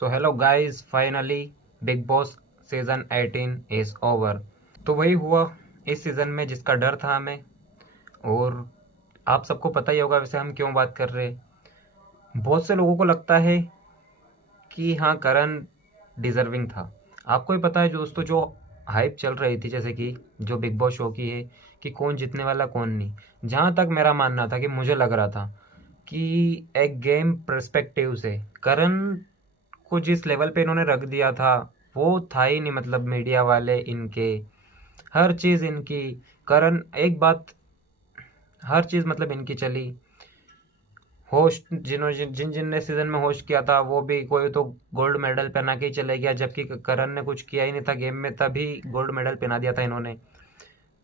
So hello guys, finally big boss season 18 is over. तो वही हुआ इस सीजन में जिसका डर था हमें। और आप सबको पता ही होगा वैसे हम क्यों बात कर रहे हैं। बहुत से लोगों को लगता है कि हाँ, करण डिजर्विंग था। आपको ही पता है जो दोस्तों, जो हाइप चल रही थी जैसे कि जो बिग बॉस शो की है कि कौन जीतने वाला कौन नहीं। जहाँ तक मेरा मानना था कि मुझे लग रहा था कि एक गेम पर्सपेक्टिव से करण को जिस लेवल पे इन्होंने रख दिया था वो था ही नहीं। मतलब मीडिया वाले इनके, हर चीज़ इनकी। करण एक बात, हर चीज़ मतलब इनकी चली। होस्ट जिन्होंने जिन जिन ने सीजन में होस्ट किया था वो भी कोई तो गोल्ड मेडल पहना के ही चले गया, जबकि करण ने कुछ किया ही नहीं था गेम में, तभी गोल्ड मेडल पहना दिया था इन्होंने।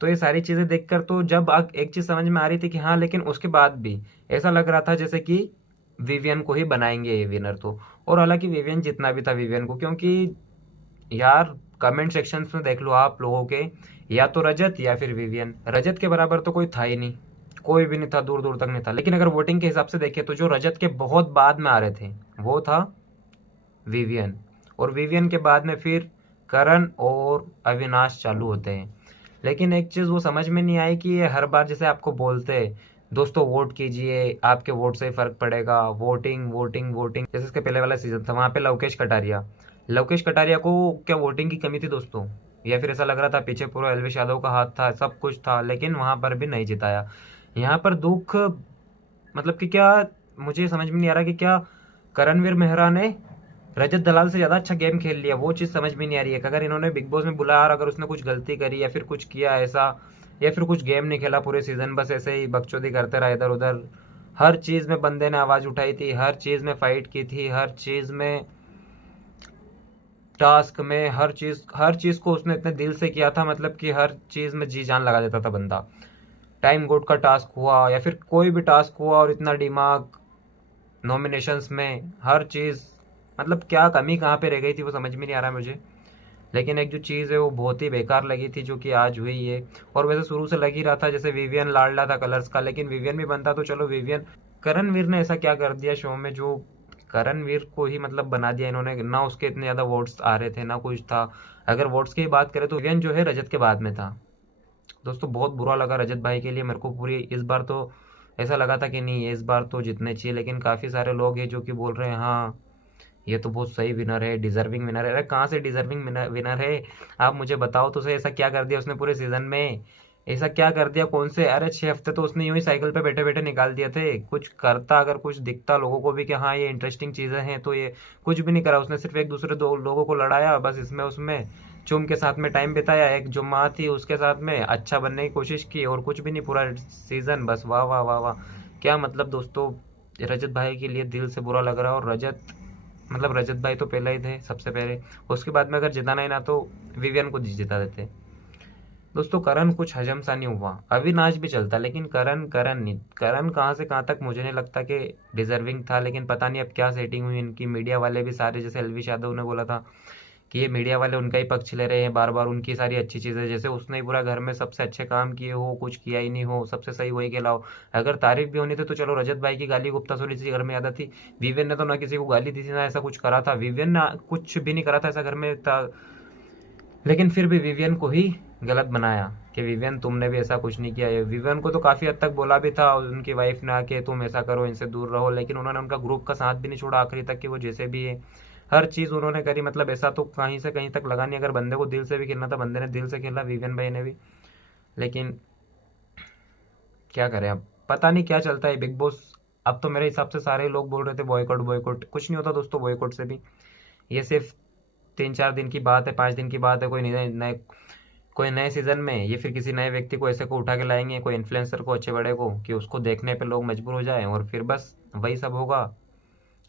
तो ये सारी चीज़ें देखकर तो जब एक चीज़ समझ में आ रही थी कि हाँ, लेकिन उसके बाद भी ऐसा लग रहा था जैसे कि विवियन को ही बनाएंगे ये विनर तो। और हालांकि विवियन जितना भी था विवियन को, क्योंकि यार कमेंट सेक्शंस में देख लो आप लोगों के, या तो रजत या फिर विवियन। रजत के बराबर तो कोई था ही नहीं, कोई भी नहीं था, दूर दूर तक नहीं था। लेकिन अगर वोटिंग के हिसाब से देखें तो जो रजत के बहुत बाद में आ रहे थे वो था विवियन। और विवियन के बाद में फिर करण और अविनाश चालू होते हैं। लेकिन एक चीज़ वो समझ में नहीं आई कि ये हर बार जैसे आपको बोलते हैं दोस्तों वोट कीजिए, आपके वोट से फ़र्क पड़ेगा, वोटिंग वोटिंग वोटिंग। जैसे इसके पहले वाला सीजन था वहाँ पे लवकेश कटारिया को क्या वोटिंग की कमी थी दोस्तों? या फिर ऐसा लग रहा था पीछे पूरा एलविश यादव का हाथ था, सब कुछ था, लेकिन वहाँ पर भी नहीं जिताया। यहाँ पर दुख मतलब कि क्या, मुझे समझ में नहीं आ रहा कि क्या करणवीर मेहरा ने रजत दलाल से ज़्यादा अच्छा गेम खेल लिया, वो चीज़ समझ में नहीं आ रही है। अगर इन्होंने बिग बॉस में बुलाया और अगर उसने कुछ गलती करी या फिर कुछ किया ऐसा, या फिर कुछ गेम नहीं खेला पूरे सीजन, बस ऐसे ही बकचोदी करते रहा इधर उधर, हर चीज़ में बंदे ने आवाज़ उठाई थी, हर चीज़ में फाइट की थी, हर चीज़ में, टास्क में, हर चीज़ को उसने इतने दिल से किया था। मतलब कि हर चीज़ में जी जान लगा देता था बंदा। टाइम गोड का टास्क हुआ या फिर कोई भी टास्क हुआ, और इतना दिमाग नॉमिनेशंस में, हर चीज़। मतलब क्या कमी कहाँ पे रह गई थी वो समझ में नहीं आ रहा है मुझे। लेकिन एक जो चीज़ है वो बहुत ही बेकार लगी थी जो कि आज हुई है। और वैसे शुरू से लग ही रहा था जैसे विवियन लाडला था कलर्स का, लेकिन विवियन भी बनता तो चलो विवियन। करणवीर ने ऐसा क्या कर दिया शो में जो करणवीर को ही मतलब बना दिया इन्होंने। ना उसके इतने ज़्यादा वोट्स आ रहे थे ना कुछ था। अगर वोट्स की बात करें तो विवियन जो है रजत के बाद में था दोस्तों। बहुत बुरा लगा रजत भाई के लिए मेरे को। पूरी इस बार तो ऐसा लगा था कि नहीं इस बार तो जीतने चाहिए, लेकिन काफ़ी सारे लोग हैं जो कि बोल रहे हैं हाँ ये तो बहुत सही विनर है, डिजर्विंग विनर है। अरे कहाँ से डिजर्विंग विनर है? आप मुझे बताओ तो सही, ऐसा क्या कर दिया उसने पूरे सीजन में? ऐसा क्या कर दिया? कौन से, अरे 6 हफ्ते तो उसने यूं ही साइकिल पे बैठे बैठे निकाल दिए थे। कुछ करता, अगर कुछ दिखता लोगों को भी कि हाँ ये इंटरेस्टिंग चीज़ें हैं, तो ये कुछ भी नहीं करा उसने। सिर्फ एक दूसरे दो लोगों को लड़ाया बस, इसमें उसमें चुम के साथ में टाइम बिताया, एक जो माँ थी उसके साथ में अच्छा बनने की कोशिश की, और कुछ भी नहीं पूरा सीजन। बस वाह वाह वाह वाह, क्या मतलब दोस्तों। रजत भाई के लिए दिल से बुरा लग रहा है। और रजत, मतलब रजत भाई तो पहले ही थे सबसे पहले, उसके बाद में अगर जिताना ही ना तो विवियन को जिता देते दोस्तों। करण कुछ हजम सा नहीं हुआ। अविनाश भी चलता, लेकिन करण नहीं। करण कहाँ से कहाँ तक मुझे नहीं लगता कि डिजर्विंग था, लेकिन पता नहीं अब क्या सेटिंग हुई इनकी। मीडिया वाले भी सारे, जैसे एलविश यादव ने बोला था कि ये मीडिया वाले उनका ही पक्ष ले रहे हैं बार बार, उनकी सारी अच्छी चीज़ें, जैसे उसने ही पूरा घर में सबसे अच्छे काम किए हो, कुछ किया ही नहीं हो, सबसे सही वही कहलाओ। अगर तारीफ भी होनी थी तो चलो रजत भाई की गाली गुप्ता थोड़ी सी घर में याद थी। विवियन ने तो ना किसी को गाली दी थी ना ऐसा कुछ करा था। विवियन ने कुछ भी नहीं करा था ऐसा घर में था, लेकिन फिर भी विवियन को ही गलत बनाया कि विवियन तुमने भी ऐसा कुछ नहीं किया है। विवियन को तो काफ़ी हद तक बोला भी था उनकी वाइफ ने आके तुम ऐसा करो, इनसे दूर रहो, लेकिन उन्होंने उनका ग्रुप का साथ भी नहीं छोड़ा आखिरी तक कि वो जैसे भी है हर चीज़ उन्होंने करी। मतलब ऐसा तो कहीं से कहीं तक लगा नहीं। अगर बंदे को दिल से भी खेलना था, बंदे ने दिल से खेला, विवियन भाई ने भी। लेकिन क्या करें अब, पता नहीं क्या चलता है बिग बॉस। अब तो मेरे हिसाब से सारे लोग बोल रहे थे बॉयकॉट बॉयकॉट, कुछ नहीं होता दोस्तों बॉयकॉट से भी। ये सिर्फ 3-4 दिन की बात है, 5 दिन की बात है। कोई नए सीजन में ये फिर किसी नए व्यक्ति को ऐसे को उठा के लाएंगे, कोई इन्फ्लुएंसर को अच्छे बड़े को, कि उसको देखने पे लोग मजबूर हो जाएं, और फिर बस वही सब होगा।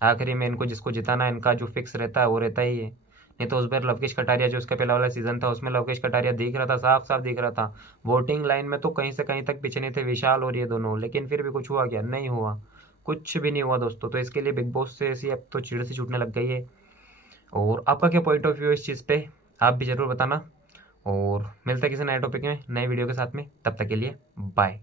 आखिरी में इनको जिसको जिताना है, इनका जो फिक्स रहता है वो रहता ही है। नहीं तो उस बार लवकेश कटारिया, जो उसका पहला वाला सीजन था उसमें लवकेश कटारिया दिख रहा था, साफ साफ दिख रहा था। वोटिंग लाइन में तो कहीं से कहीं तक पीछे नहीं थे विशाल और ये दोनों, लेकिन फिर भी कुछ हुआ क्या? नहीं हुआ, कुछ भी नहीं हुआ दोस्तों। तो इसके लिए बिग बॉस से ऐसी अब तो चिड़ सी छूटने लग गई है। और आपका क्या पॉइंट ऑफ व्यू है इस चीज़ पे, आप भी ज़रूर बताना। और मिलते हैं किसी नए टॉपिक में, नए वीडियो के साथ में। तब तक के लिए बाय।